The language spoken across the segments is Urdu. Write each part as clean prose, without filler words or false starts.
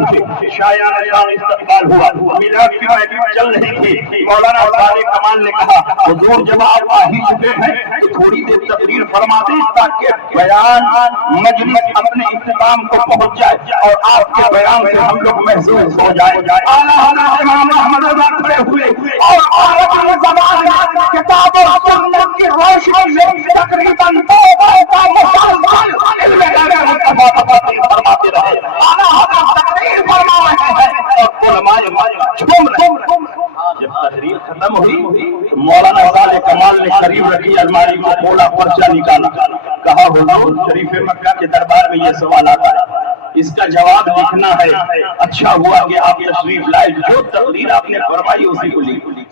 ہوئے شایان شان استقبال ہوا. میلاد کی محفل چل رہی تھی. مولانا صالح کمال نے کہا حضور جب آپ آ ہی چکے ہیں تو تھوڑی دیر تقریر فرما دیں تاکہ بیان مجلس اپنے اختتام کو پہنچ جائے اور آپ کے بیان سے ہم لوگ محسوس ہو جائے. اعلیٰ حضرت امام احمد رضا کھڑے ہوئے اور عربی زبان میں کتاب و سنت کی روشنی میں تقریباً 2 گھنٹہ مسلسل علم غیب مصطفیٰ تقریر فرماتے رہے. اعلیٰ حضرت تقریر فرما رہے ہیں اور علماء جھوم رہے ہیں. جب تقریر ختم ہوئی تو مولانا صالح کمال نے قریب رکھی الماری کو کھولا, پرچہ نکالا, کہا حضور شریف مکہ کے دربار میں یہ سوال آتا ہے, اس کا جواب لکھنا ہے. اچھا ہوا کہ آپ تشریف لائے, جو تقریر آپ نے فرمائی اسی کو لکھ.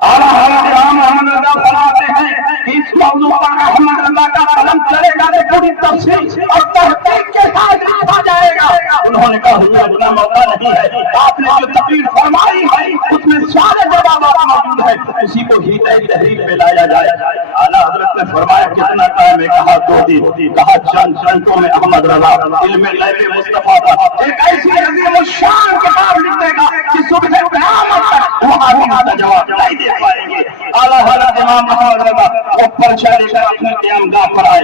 اعلیٰ حضرت امام احمد رضا فرماتے ہیں کہ اس موضوع پر احمد رضا کا قلم چلے گا تو پوری تفصیل اور تحقیق کے ساتھ لکھا جائے گا. انہوں نے کہا حضور اتنا موقع نہیں ہے, آپ نے جو تقریر فرمائی ہے اس میں سارے جوابات موجود ہیں, اسی کو ہی تحریر میں لایا جائے. اعلیٰ حضرت نے فرمایا کتنا ٹائم ہے, کہا 2 دن, کہا چند گھنٹوں میں احمد رضا علم غیب مصطفیٰ کا ایک ایسی عظیم الشان کتاب لکھ دے گا کہ صبح قیامت تک وہاں کا جواب نہیں دے پائیں گے. اعلیٰ حضرت امام احمد رضا وہ پرچہ لے کر اپنے قیامگاہ پر آئے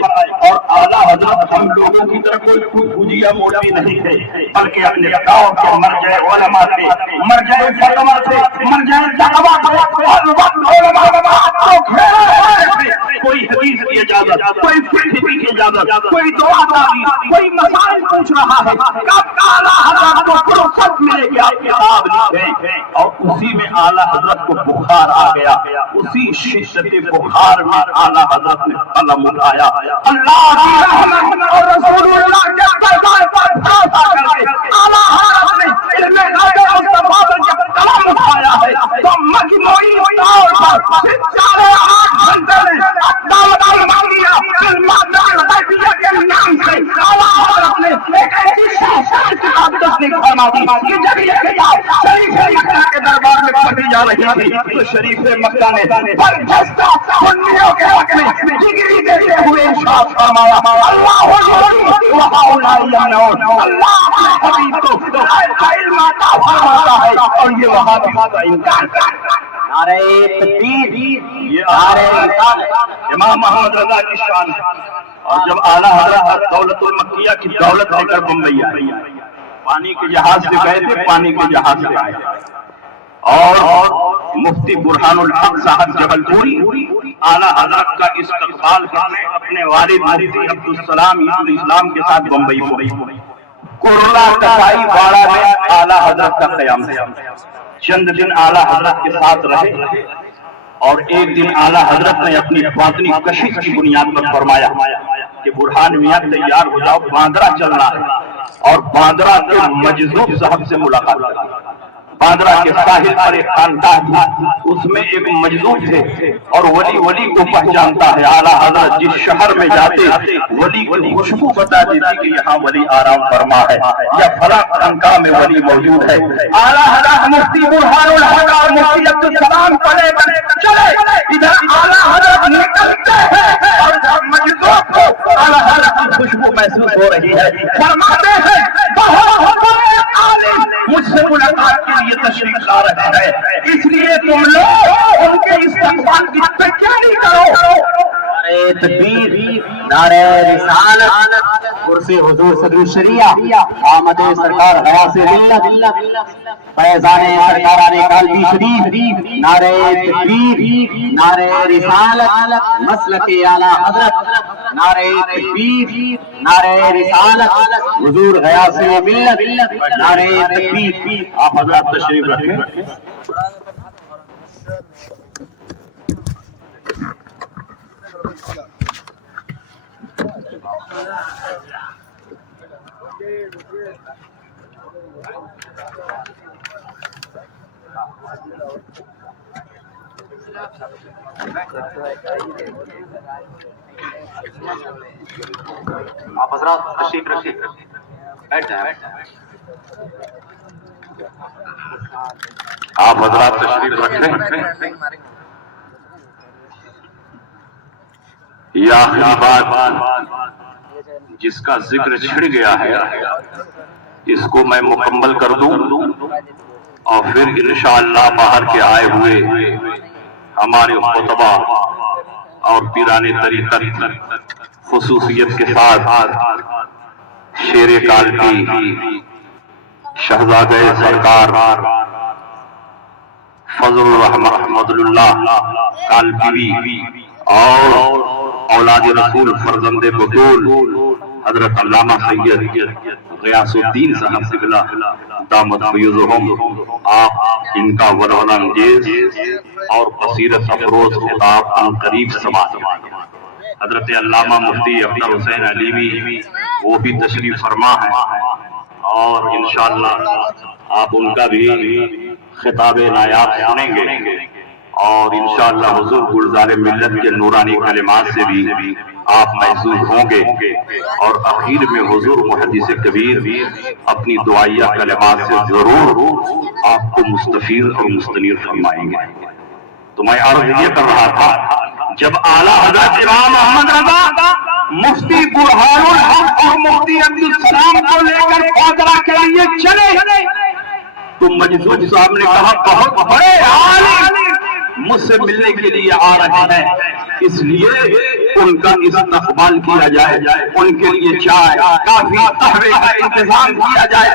اور اعلیٰ حضرت ہم لوگوں کی طرف کوئی بھجیا مولوی نہیں تھے, بلکہ اپنے گاؤں کے مرجع علماء تھے, مرجع فتویٰ تھے, مرجع دعویٰ تھے. ہر وقت علماء کو گھیرے تھے. کوئی حدیث کی اجازت, کوئی فقہ کی اجازت, کوئی دعا تعبیر, کوئی مسائل پوچھ رہا ہے. کب اعلیٰ حضرت کو فرصت ملے کہ آپ کتاب لکھیں, اور اسی میں اعلیٰ حضرت کو بخار آ گیا. اسی شدت بخار میں اعلیٰ حضرت نے قلم اٹھایا, اللہ کی رحمت اور رسول اللہ کے دربار پر بھروسہ کر کے اعلیٰ حضرت نے علم غیب مصطفیٰ کا قلم اٹھایا ہے تو مجموعی طور پر 4-8 گھنٹے میں دعوت المعلیہ المادہ غیبیہ کے نام سے اعلیٰ حضرت نے ایک ایسی شاہکار کتاب تصنیف فرما دی کہ جب یہ کتاب شریف مکہ کے دربار میں پڑھی جا رہی تھی تو شریف مکہ نے برجستہ سنیوں کے حق میں ڈگری دیتے ہوئے ارشاد فرمایا اللہ وہؤلاء یمنعون. اللہ اپنے حبیب کو غیب کا علم عطا فرماتا ہے اور یہ وہابی کا انکار کرتا ہے. نعرہ تکبیر, یہ امام احمد رضا کی شان ہے. اور جب اعلیٰ حضرت دولت المکیہ کی دولت لے کر بمبئی آئی, پانی کے جہاز سے گئے تھے, پانی کے جہاز سے آئے, اور مفتی برہان الحق صاحب جبل پوری اعلیٰ حضرت کا استقبال کرنے اپنے والد مفتی عبدالسلام اسلام کے ساتھ بمبئی ہوئی. کورونا کسائی واڑہ میں اعلیٰ حضرت کا قیام تھا. چند دن اعلیٰ حضرت کے ساتھ رہے اور ایک دن اعلیٰ حضرت نے اپنی باطنی کشش کی بنیاد پر فرمایا کہ برہان میاں تیار ہو جاؤ, باندرا چلنا ہے. اور باندرا کے مجذوب صاحب سے ملاقات کرنا. باندرا کے ساحل پر ایک خانقاہ تھا, اس میں ایک مجذوب تھے اور ولی کو پہچانتا ہے. اعلیٰ حضرت جس شہر میں جاتے ولی کو خوشبو بتا دیتی کہ یہاں ولی آرام فرما ہے یا فلاں خانقاہ میں ولی موجود ہے. اعلیٰ حضرت مفتی برہان الحق اور مفتی عبدالسلام پڑے چلے ادھر اعلیٰ حضرت نکلتے ہیں اور جب مجذوب کو اعلیٰ حضرت کی خوشبو محسوس ہو رہی ہے, فرماتے ہیں بہت بڑے عالم مجھ سے ملاقات کے لیے تشریف لا رہے ہیں, اس لیے تم لوگ ان کے استقبال کی تیاری کرو. نعرہ تکبیر, نعرہ رسالت, کرسی حضور صدر الشریعہ, آمد سرکار غیاث ملت, فیضان سرکاران کالبی شریف. نعرہ تکبیر, نعرہ رسالت, مسلک اعلیٰ حضرت. نعرہ تکبیر, نعرہ رسالت, حضور غیاث ملت. نعرہ تکبیر. آپ حضرات تشریف رکھیں. آپ حضرات تشریف رکھیں, بیٹھ جائیں. آپ حضرات تشریف رکھیں. یہ بات جس کا ذکر چھڑ گیا ہے اس کو میں مکمل کر دوں اور پھر انشاءاللہ باہر کے آئے ہوئے ہمارے خطبہ اور پیران طریقت خصوصیت کے ساتھ شیر کالپی شہزادہ سرکار فضل الرحمت اللہ کالپی اور اولاد رسول فرزند بطول حضرت علامہ سید غیاث الدین صاحب قبلہ دامت فیضہم، آپ ان کا ورانہ انگیز اور بصیرت افروز خطاب عن قریب سماعت۔ حضرت علامہ مفتی اختر حسین علیمی وہ بھی تشریف فرما ہے اور انشاءاللہ آپ ان کا بھی خطاب نایاب سنیں گے اور انشاءاللہ حضور گلزار ملت کے نورانی کلمات سے بھی آپ محظوظ ہوں گے اور اخیر میں حضور محدث کبیر اپنی دعائیہ کلمات سے ضرور آپ کو مستفید اور مستنیر فرمائیں گے۔ تو میں عرض یہ کر رہا تھا، جب اعلیٰ حضرت امام محمد رضا مفتی برہان الحق اور مفتی عبدالسلام کو لے کر محاضرہ کے لیے چلے تو مجذوب صاحب نے کہا بہت بڑے عالم مجھ سے ملنے کے لیے آ رہے ہیں، اس لیے ان کا استقبال کیا جائے، ان کے لیے چائے کافی قہوے کا انتظام کیا جائے۔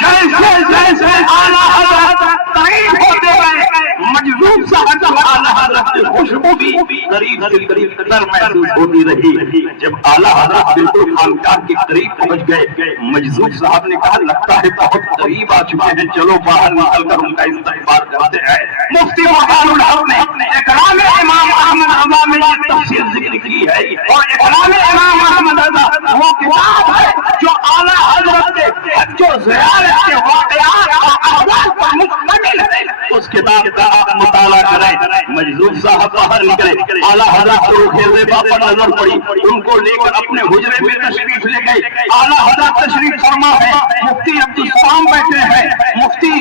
جیسے جیسے اعلیٰ حضرت قریب ہوتے گئے مجذوب صاحب کو اعلیٰ حضرت کی خوشبو بھی قریب سے قریب تر محسوس ہوتی رہی۔ جب اعلیٰ حضرت بالکل خانقاہ کے قریب پہنچ گئے، مجذوب صاحب نے کہا لگتا ہے بہت قریب آ چکے ہیں، چلو باہر نکل کر ان کا استقبال کرتے ہیں۔ مفتی برہان الحق نے اکرام امام احمد رضا میں یہ تفصیل ذکر کی ہے اور اکرام امام احمد رضا وہ کتاب ہے جو اعلیٰ حضرت کے حج و زیارت کے واقعات اور احوال پر مشتمل ہے۔ اس کتاب کا آپ مطالعہ کریں۔ مجذوب صاحب باہر نکلے، اعلیٰ حضرت کو خیزیبہ پر نظر پڑی، ان کو لے کر اپنے حجرے میں تشریف لے گئے۔ اعلیٰ حضرت تشریف فرما ہے، مفتی عبدالسلام بیٹھے ہیں، مفتی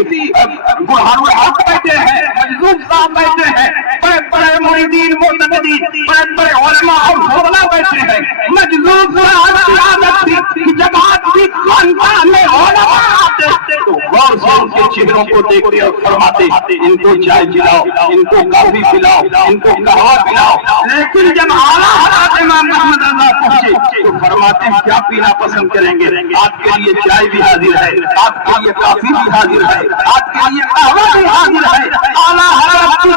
برہان الحق بیٹھے ہیں، مجذوب صاحب بیٹھے ہیں، بڑے بڑے مریدین معتقدین، بڑے بڑے علماء اور فضلاء بیٹھے ہیں۔ مجذوب صاحب کی عادت تھی کہ جب آپ کی خانقاہ میں علماء آتے تو غور سے ان کے چہروں کو دیکھتے اور فرماتے ان کو چائے پلاؤ، ان کو کافی پلاؤ، ان کو قہوہ پلاؤ۔ لیکن جب اعلیٰ حضرت امام محمد رضا پہنچے تو فرماتے ہیں کیا پینا پسند کریں گے؟ آپ کے لیے چائے بھی حاضر ہے، آپ کے لیے کافی بھی حاضر ہے، آپ کے لیے قہوہ بھی حاضر ہے۔ اعلیٰ حضرت کی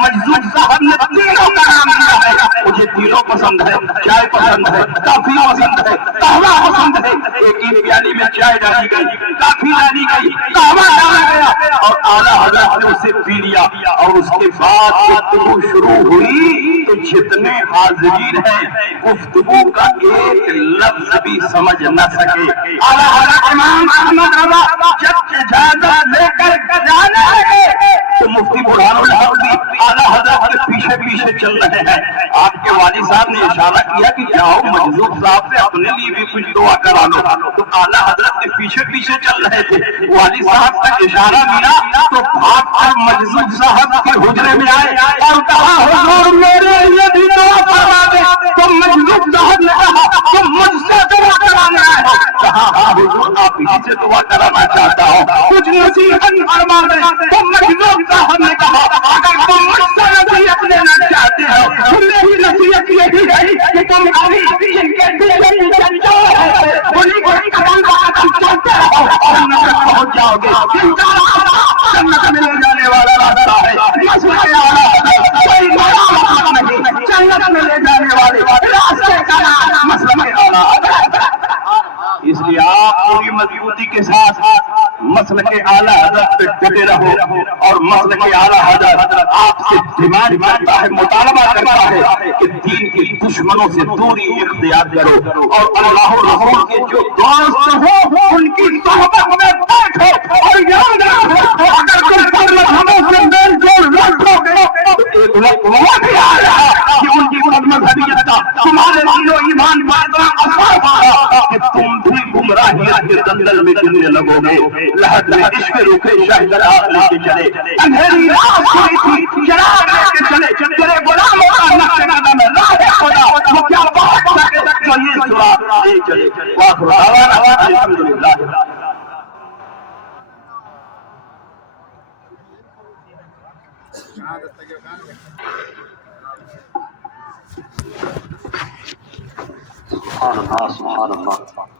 مجذوب صاحب نے تینوں کا نام دیا ہے، مجھے تینوں پسند ہے، چائے پسند ہے، کافی پسند ہے، قہوہ پسند ہے۔ ایک ہی پیالی میں چائے ڈالی گئی، کافی ڈالی گئی، قہوہ ڈالا گیا اور اعلیٰ حضرت نے اسے پی لیا اور اس کے بعد گفتگو شروع ہوئی تو جتنے حاضرین ہیں گفتگو کا ایک لفظ بھی سمجھ نہ سکے۔ اعلیٰ حضرت امام احمد رضا جب اجازت لے کر جانے لگے تو مفتی برہان الحق بھی اعلیٰ حضرت کے پیچھے پیچھے چل رہے ہیں۔ آپ کے والد صاحب نے اشارہ کیا کہ جاؤ مجذوب صاحب سے اپنے لیے بھی کچھ دعا کرا لو، تو اعلیٰ حضرت کے پیچھے پیچھے چل رہے تھے۔ والد صاحب کا اشارہ ملا تو بھاگ کر مجذوب صاحب کے حجرے میں آئے اور کہا حضور میرے لیے بھی دعا فرما دے۔ تو مجذوب صاحب نے کہا تم مجھ سے دعا کرانا ہے؟ کہا ہاں حضور آپ ہی سے دعا کرانا چاہتا ہوں، کچھ نصیحت فرما دیں۔ تو مجذوب صاحب نے کہا اگر تم مجھ سے نصیحت لینا چاہتے ہو تو میری نصیحت یہی ہے کہ تم ابھی ان کے پیچھے پیچھے چل رہے ہو، انہیں کو قدم کا قدم چلتے رہو اور جنت پہنچ جاؤ گے۔ جنت میں لے جانے والا راستہ ہے، مسئلہ اعلیٰ حضرت کوئی بڑا مقام نہیں، جنت میں لے جانے والے راستے کا نام مسئلہ اعلیٰ حضرت۔ اس لیے آپ پوری مضبوطی کے ساتھ مسلک اعلیٰ حضرت پہ ڈٹے رہو اور مسلک اعلیٰ حضرت آپ سے ڈیمانڈ کرتا ہے، مطالبہ کرتا ہے کہ دین کے دشمنوں سے دوری اختیار کرو اور اللہ رسول کے جو دوست ہو ان کی صحبت میں بیٹھو اور یاد رکھو اگر تم پر مذہبوں سے میل جول رکھو گے تو ایک وقت وہ بھی آ رہا کہ ان کی مذہبیت کا تمہارے دل و ایمان پر اتنا اثر پڑا کہ تم بھی گمراہیت کے دندل میں گرنے لگو گے۔ لحد میں عشق روکے شاہ چراغ لے کے چلے، اندھیری رات ہوئی تھی چراغ لے کے چلے، تیرے غلاموں کا نقش قدم ہے راہ خدا وہ کیا بات تو یہ سراغ نہیں چلے. وآخر دعوانا الحمدللہ. سبحان اللہ سبحان اللہ.